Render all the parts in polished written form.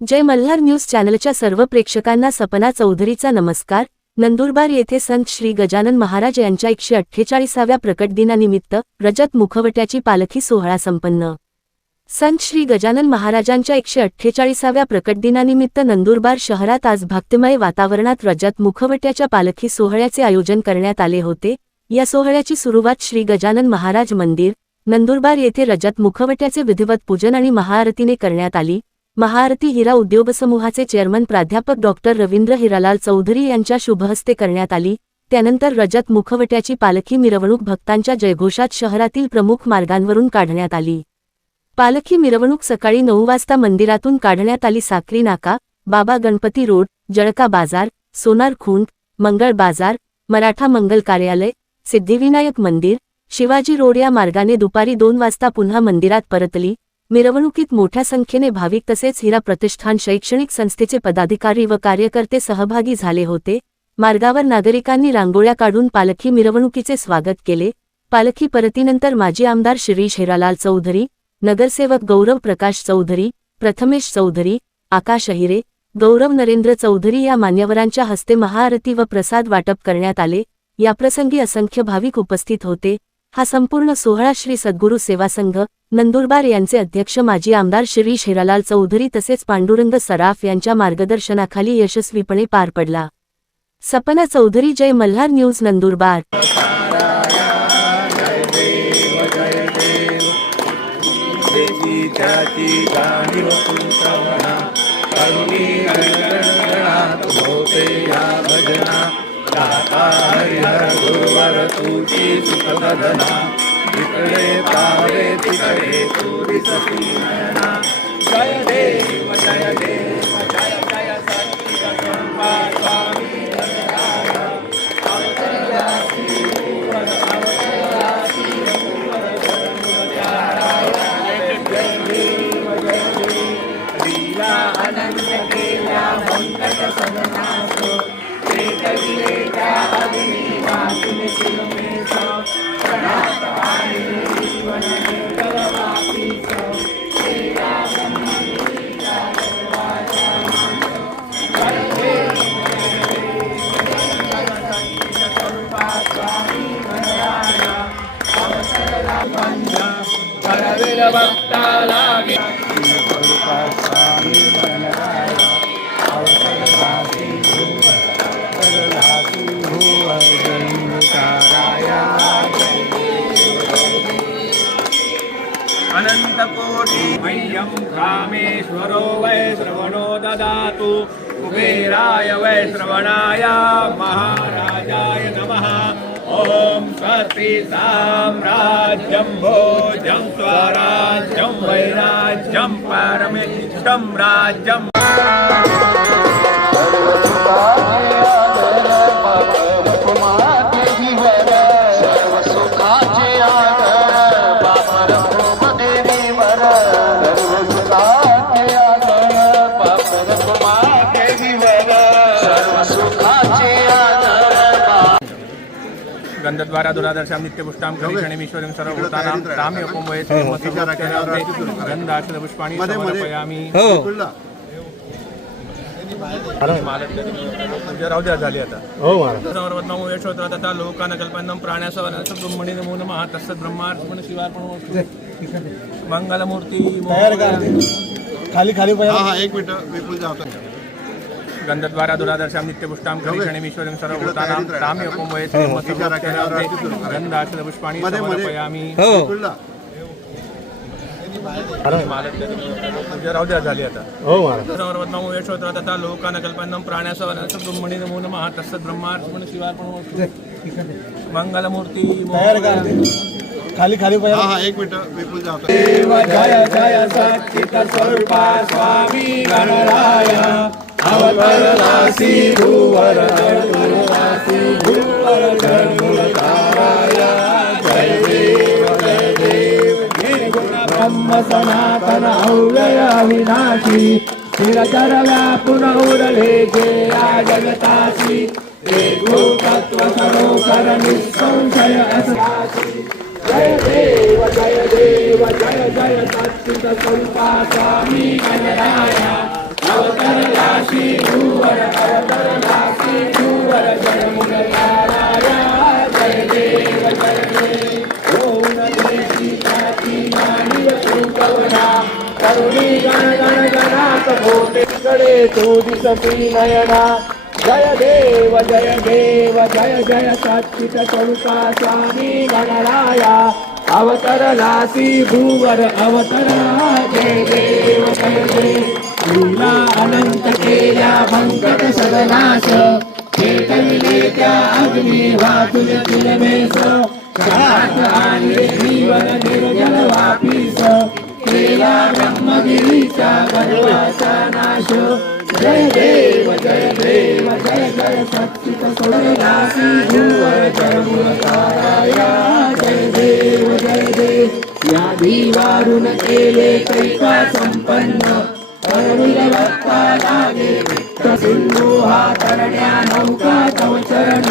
जय Malhar news चॅनलच्या सर्व प्रेक्षकांना सपना चौधरीचा नमस्कार। नंदुरबार येथे संत श्री गजानन महाराज यांच्या 148व्या प्रकट दिनानिमित्त रजत मुखवट्याची पालखी सोहळा संपन्न। संत श्री गजानन महाराजांच्या 148व्या प्रकट दिनानिमित्त नंदुरबार शहरात आज भक्तिमय वातावरणात रजत मुखवट्याच्या पालखी सोहळ्याचे आयोजन करण्यात आले होते। या सोहळ्याची सुरुवात श्री गजानन महाराज मंदिर नंदुरबार येथे रजत मुखवट्याचे विधिवत पूजन आणि महाआरतीने करण्यात आली। महाआरती हिरा उद्योग समूहाचे चेअरमन प्राध्यापक डॉक्टर रवींद्र हिरालाल चौधरी यांच्या शुभहस्ते करण्यात आली। त्यानंतर रजत मुखवट्याची पालखी मिरवणूक भक्तांच्या जयघोषात शहरातील प्रमुख मार्गांवरून काढण्यात आली। पालखी मिरवणूक सकाळी 9 वाजता मंदिरातून काढण्यात आली। साक्री नाका, बाबा गणपती रोड, जळका बाजार, सोनार खुंट, मंगळ बाजार, मराठा मंगल कार्यालय, सिद्धिविनायक मंदिर, शिवाजी रोड या मार्गाने दुपारी 2 वाजता पुन्हा मंदिरात परतली। मिरवणुकीत मोठ्या संख्येने भाविक तसेच हिरा प्रतिष्ठान शैक्षणिक संस्थेचे पदाधिकारी व कार्यकर्ते सहभागी झाले होते। मार्गावर नागरिकांनी रांगोळ्या काढून पालखी मिरवणुकीचे स्वागत केले। पालखी परतीनंतर माजी आमदार शिरीष हिरालाल चौधरी, नगरसेवक गौरव प्रकाश चौधरी, प्रथमेश चौधरी, आकाश अहिरे, गौरव नरेंद्र चौधरी या मान्यवरांच्या हस्ते महाआरती व प्रसाद वाटप करण्यात आले। याप्रसंगी असंख्य भाविक उपस्थित होते। हा संपूर्ण सोहळा श्री सद्गुरू सेवा संघ नंदुरबार यांचे अध्यक्ष माजी आमदार शिरीष हिरालाल चौधरी तसेच पांडुरंग सराफ यांच्या मार्गदर्शनाखाली यशस्वीपणे पार पडला। सपना चौधरी, जय मल्हार न्यूज नंदुरबार। इकडे तारे तिकडे तुरी सतीना। जय देव जय देव जय जय सच्चिदानंद स्वामी गणराय। अवतरलासी भुवर अवतरलासी भुवर जन्मधाराय। जय देव जय देव लीला अनंत केल्या मंगल सदनासो। एक विलेच्या अग्नी वाचून शिवमेसो। अनंतकोटि मह्यं रामेश्वरो वै श्रवणो ददातु। कुबेराय वै श्रवणाय महाराजाय नमः। ओम स्वस्ति साम्राज्यं भोजं स्वराज्यं वैराज्यं परमेष्ठं राज्यं। गंधद्वारा दुरादर्शं नित्यपुष्टां गणेशमीश्वरं सर्वभूतानां राम्यपं वयसे गंधाक्षर पुष्पाणि समर्पयामि। पूजा राहू द्या झाली आता। सर्ववर्तमो यशोत्र तथा लोकान कल्पन्नं प्राण्यासवनस ब्रह्मणे नमो नमः। तस्सत् ब्रह्मार्पण शिवार्पण मंगलमूर्ती खाली खाली एक मिनिट विपुल जातो। गंधद्वारा दुरादर्शं नित्यपुष्टां गणेशमीश्वरं सर्वभूतानां राम्यपं वयसे गंधाक्षर पुष्पाणि समर्पयामि। पूजा राहू द्या झाली आता। सर्ववर्तमो यशोत्र तथा लोकान कल्पन्नं प्राण्यासवनस ब्रह्मणे नमो नमः। तस्सत् ब्रह्मार्पण शिवार्पण मंगलमूर्ती खाली खाली एक मिनिट विपुल जातो। देव जय जय सच्चित स्वरूपा स्वामी गणराय। अवतरलासी भुवर अवतरलासी भुवर जन्मधाराय। जय देव जय देव निर्गुण ब्रह्म सनातन अव्यय अविनाशी। स्थिरचर व्यापुन उरले जे या जगतासी। एको तत्व सरोकर निसंशय असरासी। जय देव जय जय सच्चिदानंद स्वामी गणराय। अवतरलासी भूवर अवतरलासी भूवर जय मुरलीधराया जय देव जय देव ओम देशी ख्याती मानिव सुकवना करुणी गण गण गणात भोटे कडे तो दिसती नयना जय देव जय देव जय जय सच्चित स्वरूपा स्वामी गणराया अवतरलासी भूवर अवतरला जय देव जय देव लीला अनंत केल्या भंकट सदनाश चेतविले त्या अग्नी वाचुले तिलमेस काळात आणले जीवन निर्जल वापीस केला ब्रह्मगिरीचा गर्वाचा नाश जय देव जय देव जय जय सच्चित स्वरूपासी भूवर जय मुरलीधराया जय देव जय देव या दिवारून केले कैका संपन्न परविलवत्ता लागे वित्त सिंधू हा तरण्या नौका तव चरण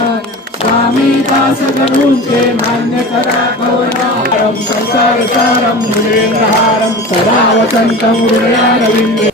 स्वामी दास गणूंचे मान्य करा भवनारम संसार सारम मुरेंद्रहारम सदा वसंतम हृदयारविंदे